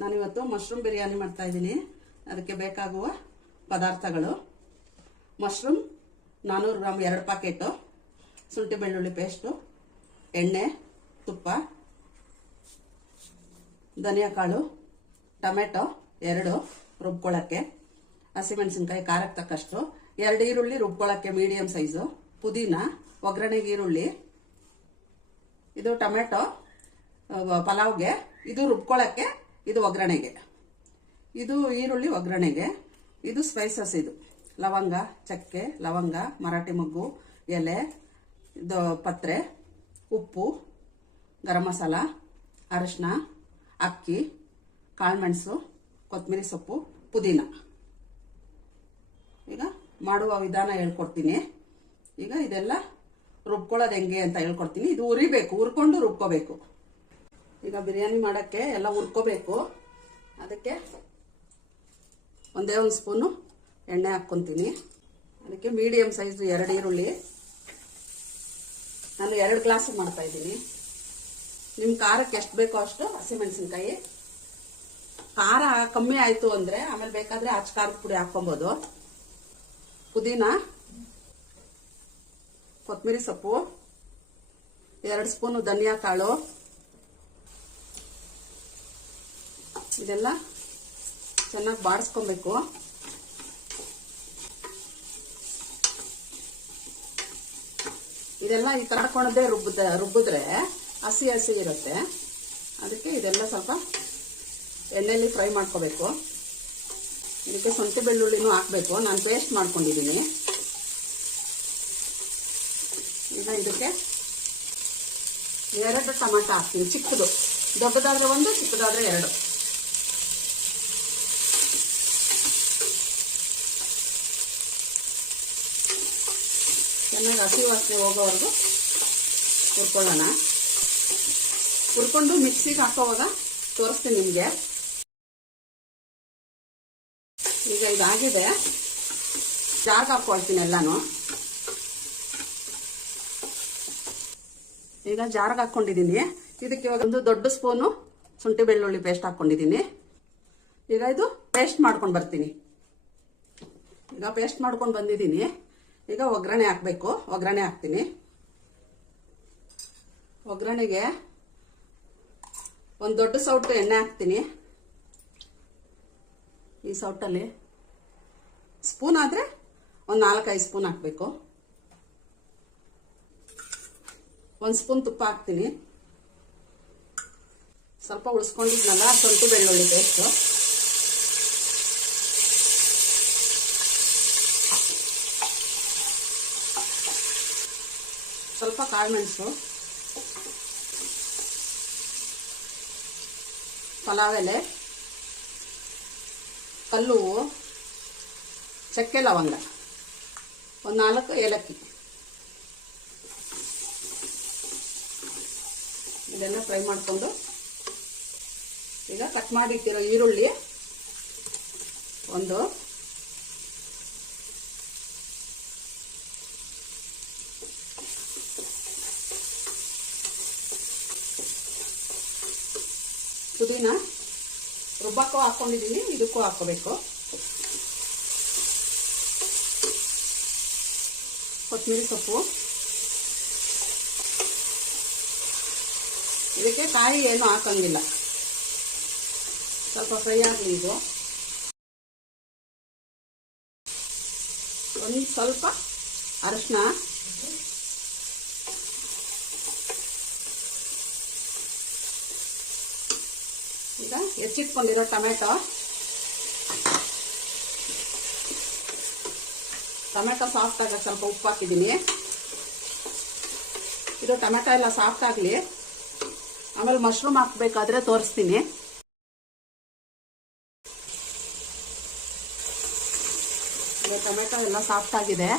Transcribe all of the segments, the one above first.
ನಾನಿವತ್ತು ಮಶ್ರೂಮ್ ಬಿರಿಯಾನಿ ಮಾಡ್ತಾ ಇದ್ದೀನಿ. ಅದಕ್ಕೆ ಬೇಕಾಗುವ ಪದಾರ್ಥಗಳು: ಮಶ್ರೂಮ್ 400 ಗ್ರಾಮ್ 2 ಪ್ಯಾಕೆಟು, ಶುಂಠಿ ಬೆಳ್ಳುಳ್ಳಿ ಪೇಸ್ಟು, ಎಣ್ಣೆ, ತುಪ್ಪ, ಧನಿಯಾ ಕಾಳು, ಟೊಮೆಟೊ 2 ರುಬ್ಕೊಳ್ಳೋಕ್ಕೆ, ಹಸಿಮೆಣಸಿನ್ಕಾಯಿ ಖಾರಕ್ಕೆ ತಕ್ಕಷ್ಟು, 2 ಈರುಳ್ಳಿ ರುಬ್ಕೊಳ್ಳೋಕ್ಕೆ ಮೀಡಿಯಂ ಸೈಜು, ಪುದೀನ, ಒಗ್ಗರಣೆಗೆ ಈರುಳ್ಳಿ, ಇದು ಟೊಮೆಟೊ ಪಲಾವ್ಗೆ, ಇದು ರುಬ್ಕೊಳ್ಳೋಕ್ಕೆ, ಇದು ಒಗ್ಗರಣೆಗೆ, ಇದು ಈರುಳ್ಳಿ ಒಗ್ಗರಣೆಗೆ, ಇದು ಸ್ಪೈಸಸ್, ಇದು ಲವಂಗ, ಚಕ್ಕೆ, ಲವಂಗ, ಮರಾಠಿ ಮೊಗ್ಗು, ಎಲೆ, ಇದು ಪತ್ರೆ, ಉಪ್ಪು, ಗರಂ ಮಸಾಲ, ಅರಿಶಿನ, ಅಕ್ಕಿ, ಕಾಳುಮೆಣಸು, ಕೊತ್ತಂಬರಿ ಸೊಪ್ಪು, ಪುದೀನ. ಈಗ ಮಾಡುವ ವಿಧಾನ ಹೇಳ್ಕೊಡ್ತೀನಿ. ಈಗ ಇದೆಲ್ಲ ರುಬ್ಕೊಳ್ಳೋದು ಹೆಂಗೆ ಅಂತ ಹೇಳ್ಕೊಡ್ತೀನಿ. ಇದು ಹುರಿಬೇಕು, ಹುರ್ಕೊಂಡು ರುಬ್ಕೋಬೇಕು. ಈಗ ಬಿರಿಯಾನಿ ಮಾಡೋಕ್ಕೆ ಎಲ್ಲ ಹುರ್ಕೋಬೇಕು. ಅದಕ್ಕೆ ಒಂದೇ ಒಂದು ಸ್ಪೂನು ಎಣ್ಣೆ ಹಾಕ್ಕೊತೀನಿ. ಅದಕ್ಕೆ ಮೀಡಿಯಂ ಸೈಜು 2 ಈರುಳ್ಳಿ, ನಾನು 2 ಗ್ಲಾಸ್ ಮಾಡ್ತಾ ಇದ್ದೀನಿ. ನಿಮ್ಮ ಖಾರಕ್ಕೆ ಎಷ್ಟು ಬೇಕೋ ಅಷ್ಟು ಹಸಿಮೆಣಸಿನ್ಕಾಯಿ. ಖಾರ ಕಮ್ಮಿ ಆಯಿತು ಅಂದರೆ ಆಮೇಲೆ ಬೇಕಾದರೆ ಅಚ್ಚ ಖಾರದ ಪುಡಿ ಹಾಕ್ಕೊಬೋದು. ಪುದೀನ, ಕೊತ್ತಂಬರಿ ಸೊಪ್ಪು, 2 ಸ್ಪೂನು ಧನಿಯಾ ಕಾಳು, ಇದೆಲ್ಲ ಚೆನ್ನಾಗಿ ಬಾಡಿಸ್ಕೊಬೇಕು. ಇದೆಲ್ಲ ಈ ತರ ಹಾಕೊಂಡೇ ರುಬ್ಬಿದ್ರೆ ಹಸಿ ಹಸಿ ಇರುತ್ತೆ. ಅದಕ್ಕೆ ಇದೆಲ್ಲ ಸ್ವಲ್ಪ ಎಣ್ಣೆಯಲ್ಲಿ ಫ್ರೈ ಮಾಡ್ಕೋಬೇಕು. ಇದಕ್ಕೆ ಶುಂಠಿ ಬೆಳ್ಳುಳ್ಳಿನೂ ಹಾಕಬೇಕು. ನಾನು ಪೇಸ್ಟ್ ಮಾಡ್ಕೊಂಡಿದ್ದೀನಿ. ಈಗ ಇದಕ್ಕೆ 2 ಟೊಮೆಟೊ ಹಾಕ್ತೀನಿ, ಚಿಕ್ಕದು. ದೊಡ್ಡದಾದ್ರೆ 1, ಚಿಕ್ಕದಾದ್ರೆ 2. ಚೆನ್ನಾಗಿ ಹಸಿ ವಾಸನೆ ಹೋಗೋವರೆಗೂ ಹುರ್ಕೊಳ್ಳೋಣ. ಹುರ್ಕೊಂಡು ಮಿಕ್ಸಿಗೆ ಹಾಕೋವಾಗ ತೋರಿಸ್ತೀನಿ ನಿಮಗೆ. ಈಗ ಇದಾಗಿದೆ, ಜಾರ್ಗೆ ಹಾಕೊಳ್ತೀನಿ ಎಲ್ಲಾನು. ಈಗ ಜಾರ್ಗೆ ಹಾಕೊಂಡಿದ್ದೀನಿ. ಇದಕ್ಕೆ ಇವಾಗ ಒಂದು ದೊಡ್ಡ ಸ್ಪೂನು ಶುಂಠಿ ಬೆಳ್ಳುಳ್ಳಿ ಪೇಸ್ಟ್ ಹಾಕೊಂಡಿದ್ದೀನಿ. ಈಗ ಇದು ಪೇಸ್ಟ್ ಮಾಡ್ಕೊಂಡು ಬರ್ತೀನಿ. ಈಗ ಪೇಸ್ಟ್ ಮಾಡ್ಕೊಂಡು ಬಂದಿದ್ದೀನಿ. ಈಗ ಒಗ್ಗರಣೆ ಹಾಕಬೇಕು. ಒಗ್ಗರಣೆ ಹಾಕ್ತೀನಿ. ಒಗ್ಗರಣೆಗೆ ಒಂದು ದೊಡ್ಡ ಸೌಟು ಎಣ್ಣೆ ಹಾಕ್ತೀನಿ. ಈ ಸೌಟಲ್ಲಿ ಸ್ಪೂನ್ ಆದರೆ ಒಂದು 4-5 ಸ್ಪೂನ್ ಹಾಕಬೇಕು. 1 ಸ್ಪೂನ್ ತುಪ್ಪ ಹಾಕ್ತೀನಿ. ಸ್ವಲ್ಪ ಉಳಿಸ್ಕೊಂಡಿದ್ನಲ್ಲ ಶುಂಠಿ ಬೆಳ್ಳುಳ್ಳಿ ಪೇಸ್ಟು, ಸ್ವಲ್ಪ ಕಾಳುಮೆಣಸು, ಪಲಾವ್ ಎಲೆ, ಕಲ್ಲು, ಚಕ್ಕೆ, ಲವಂಗ, ಒಂದು 4 ಏಲಕ್ಕಿ. ಇದೆಲ್ಲ ಫ್ರೈ ಮಾಡಿಕೊಂಡು ಈಗ ಕಟ್ ಮಾಡಿಟ್ಟಿರೋ ಈರುಳ್ಳಿ 1, ಪುದೀನ ರುಬ್ಬಕ್ಕೂ ಹಾಕೊಂಡಿದ್ದೀನಿ, ಇದಕ್ಕೂ ಹಾಕೋಬೇಕು. ಕೊತ್ತಂಬರಿ ಸೊಪ್ಪು. ಇದಕ್ಕೆ ಕಾಯಿ ಏನು ಹಾಕಂಗಿಲ್ಲ, ಸ್ವಲ್ಪ ಫ್ರೈ ಆಗಲಿ. ಇದು ಒಂದು ಸ್ವಲ್ಪ ಅರಿಶಿನ, ಈಗ ಹೆಚ್ಚಿಟ್ಕೊಂಡಿರೋ ಟೊಮೆಟೊ ಸಾಫ್ಟ್ ಆಗ ಸ್ವಲ್ಪ ಉಪ್ಪು ಹಾಕಿದ್ದೀನಿ. ಇದು ಟೊಮೆಟೊ ಎಲ್ಲ ಸಾಫ್ಟ್ ಆಗಲಿ, ಆಮೇಲೆ ಮಶ್ರೂಮ್ ಹಾಕಬೇಕಾದ್ರೆ ತೋರಿಸ್ತೀನಿ. ಟೊಮೆಟೊ ಎಲ್ಲ ಸಾಫ್ಟ್ ಆಗಿದೆ.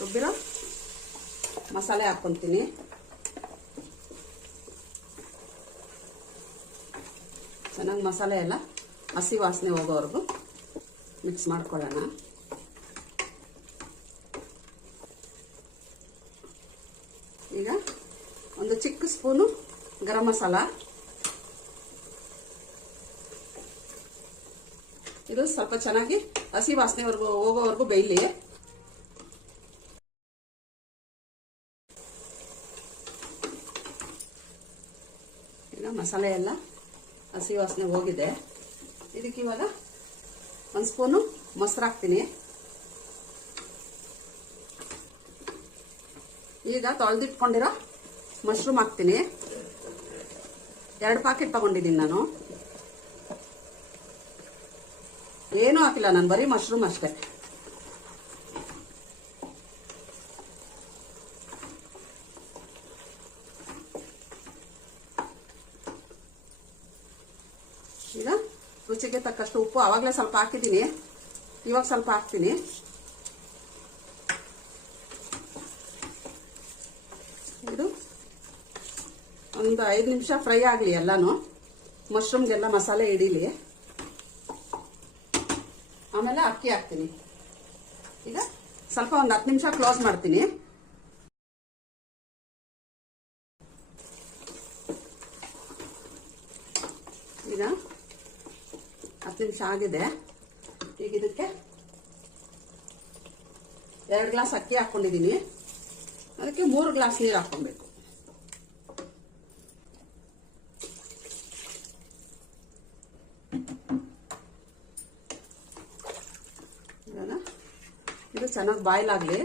ರುಬ್ಬಿರೋ ಮಸಾಲೆ ಹಾಕ್ಕೊತೀನಿ. ಚೆನ್ನಾಗಿ ಮಸಾಲೆ ಎಲ್ಲ ಹಸಿ ವಾಸನೆ ಹೋಗೋವರೆಗೂ ಮಿಕ್ಸ್ ಮಾಡ್ಕೊಳ್ಳೋಣ. ಈಗ ಒಂದು ಚಿಕ್ಕ ಸ್ಪೂನು ಗರಂ ಮಸಾಲ, ಇದು ಸ್ವಲ್ಪ ಚೆನ್ನಾಗಿ ಹಸಿ ವಾಸನೆವರೆಗೂ ಹೋಗೋವರೆಗೂ ಬೇಯಲಿ. ಈಗ ಮಸಾಲೆ ಎಲ್ಲ ಹಸಿ ವಾಸನೆ ಹೋಗಿದೆ. ಇದಕ್ಕೆ ಇವಾಗ 1 ಸ್ಪೂನು ಮೊಸರು ಹಾಕ್ತೀನಿ. ಈಗ ತೊಳೆದಿಟ್ಕೊಂಡಿರೋ ಮಶ್ರೂಮ್ ಹಾಕ್ತೀನಿ. 2 ಪ್ಯಾಕೆಟ್ ತಗೊಂಡಿದ್ದೀನಿ ನಾನು. ಏನೂ ಹಾಕಿಲ್ಲ ನಾನು, ಬರೀ ಮಶ್ರೂಮ್ ಅಷ್ಟೇ. ಈಗ ರುಚಿಗೆ ತಕ್ಕಷ್ಟು ಉಪ್ಪು ಆವಾಗಲೇ ಸ್ವಲ್ಪ ಹಾಕಿದ್ದೀನಿ, ಇವಾಗ ಸ್ವಲ್ಪ ಹಾಕ್ತೀನಿ. ಇದು ಒಂದು 5 ನಿಮಿಷ ಫ್ರೈ ಆಗಲಿ ಎಲ್ಲಾನು, ಮಶ್ರೂಮ್ಗೆಲ್ಲ ಮಸಾಲೆ ಹಿಡೀಲಿ. ಆಮೇಲೆ ಅಕ್ಕಿ ಹಾಕ್ತೀನಿ. ಈಗ ಸ್ವಲ್ಪ ಒಂದು 10 ನಿಮಿಷ ಕ್ಲೋಸ್ ಮಾಡ್ತೀನಿ. ಈಗ 10 ನಿಮಿಷ ಆಗಿದೆ. ಈಗ ಇದಕ್ಕೆ 2 ಗ್ಲಾಸ್ ಅಕ್ಕಿ ಹಾಕೊಂಡಿದ್ದೀನಿ, ಅದಕ್ಕೆ 3 ಗ್ಲಾಸ್ ನೀರು ಹಾಕೊಬೇಕು. ಇವಾಗ ಇದು ಚೆನ್ನಾಗಿ ಬಾಯ್ಲ್ ಆಗಲಿ.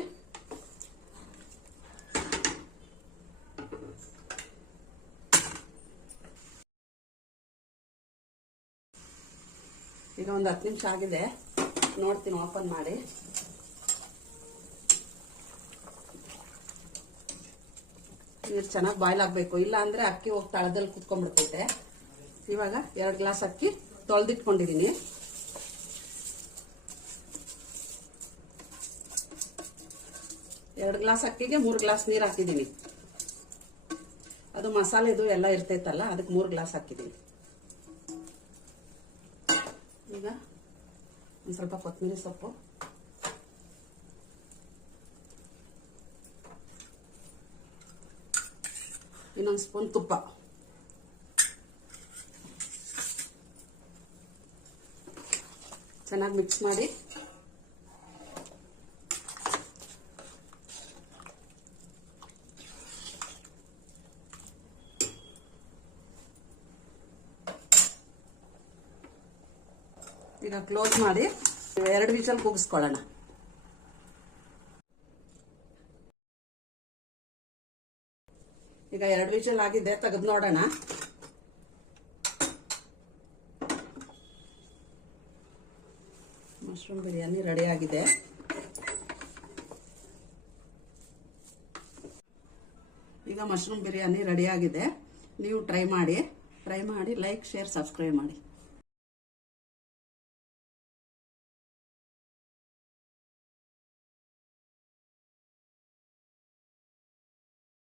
ಈಗ ಒಂದು 10 ನಿಮಿಷ ಆಗಿದೆ, ನೋಡ್ತೀನಿ ಓಪನ್ ಮಾಡಿ. ನೀರು ಚೆನ್ನಾಗಿ ಬಾಯ್ಲ್ ಆಗಬೇಕು, ಇಲ್ಲ ಅಂದ್ರೆ ಅಕ್ಕಿ ಹೋಗಿ ತಳದಲ್ಲಿ ಕುತ್ಕೊಂಡ್ಬಿಡ್ತೈತೆ. ಇವಾಗ 2 ಗ್ಲಾಸ್ ಅಕ್ಕಿ ತೊಳೆದಿಟ್ಕೊಂಡಿದ್ದೀನಿ. ಎರಡು ಗ್ಲಾಸ್ ಅಕ್ಕಿಗೆ 3 ಗ್ಲಾಸ್ ನೀರು ಹಾಕಿದ್ದೀನಿ. ಅದು ಮಸಾಲೆದು ಎಲ್ಲ ಇರ್ತೈತಲ್ಲ, ಅದಕ್ಕೆ 3 ಗ್ಲಾಸ್ ಹಾಕಿದ್ದೀನಿ. ಈಗ ಒಂದು ಸ್ವಲ್ಪ ಕೊತ್ತಂಬರಿ ಸೊಪ್ಪು, ಇನ್ನೊಂದು ಸ್ಪೂನ್ ತುಪ್ಪ, ಚೆನ್ನಾಗಿ ಮಿಕ್ಸ್ ಮಾಡಿ ಈಗ ಕ್ಲೋಸ್ ಮಾಡಿ 2 ವಿಷಲ್ ಕೂಗಿಸ್ಕೊಳ್ಳೋಣ. ಈಗ 2 ವಿಷಲ್ ಆಗಿದೆ, ತೆಗೆದು ನೋಡೋಣ. ಮಶ್ರೂಮ್ ಬಿರಿಯಾನಿ ರೆಡಿ ಆಗಿದೆ. ಈಗ ಮಶ್ರೂಮ್ ಬಿರಿಯಾನಿ ರೆಡಿ ಆಗಿದೆ. ನೀವು ಟ್ರೈ ಮಾಡಿ ಲೈಕ್, ಶೇರ್, ಸಬ್ಸ್ಕ್ರೈಬ್ ಮಾಡಿ.